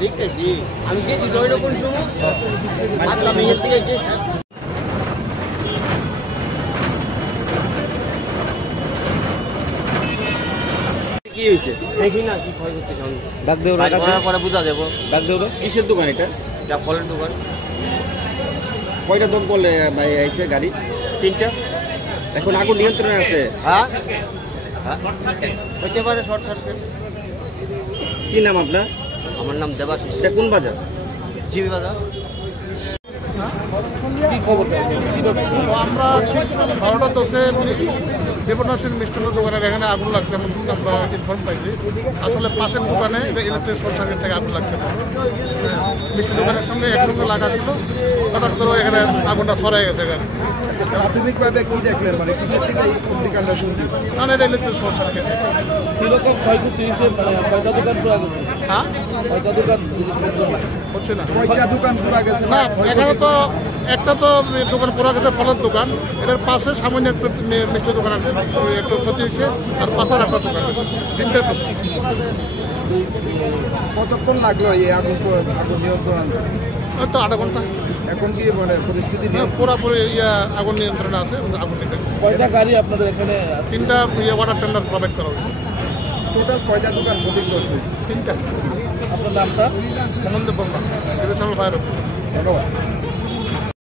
দেখতেছি আমি গেছি জয়টা কোন সময় আটটা মেয়ের থেকে গেছি কি হয়েছে দেখি না কি ক্ষয় করতে চান ডাক দেও পরে বুঝা যাবো ডাক দেও কিসের দোকান এটা যা ফলের দোকান কয়টা দোকান করলে ভাই আইছে গাড়ি তিনটা এখন আগুন নিয়ন্ত্রণে আছে হ্যাঁ হইতে পারে শর্ট সার্কিট কি নাম আপনার আমার নাম দেবাশিস এটা কোন বাজার জিবি বাজার কি খবর আমরা 12:10-এ দেবনাথের মিষ্টান্ন দোকানের এখানে আগুন লাগছে এমন আমরা ইনফর্ম পাইছি আসলে পাশের দোকানে এটা ইলেকট্রিক শর্ট সার্কিট থেকে আগুন লাগছে মিষ্টি দোকানের সঙ্গে একসঙ্গে লাগা ছিল হঠাৎ করে এখানে আগুনটা ছড়াই গেছে এখানে প্রাথমিকভাবে কি দেখলেন মানে কিসের থেকে অগ্নিকাণ্ড শুনছি না এটা ইলেকট্রিক শর্ট সার্কিট কিরকম ক্ষয়ক্ষতি হয়েছে কয়টা দোকান পুরা গেছে হ্যাঁ কয়টা দোকান হচ্ছে না কয়টা দোকান পুরা গেছে না এখানে তো একটা তো দোকান পুরা গেছে ফলের দোকান এটার পাশে সামান্য একটু মিষ্টি দোকান একটু ক্ষতি হয়েছে আর পাশের একটা দোকান তিনটে কতক্ষণ লাগলো এই আগুন নিয়ন্ত্রণ হয়তো আধা ঘন্টা এখন কি মানে পরিস্থিতি পুরোপুরি আগুন নিয়ন্ত্রণে আছে আগুন নিতে কয়টা গাড়ি আপনাদের এখানে তিনটা ওয়াটার টেন্ডার প্রোভাইড করা হয়েছে টোটাল কয়টা দোকান ক্ষতিগ্রস্ত হয়েছে তিনটা আপনার নামটা আনন্দ বন্ধ ফায়ার ধন্যবাদ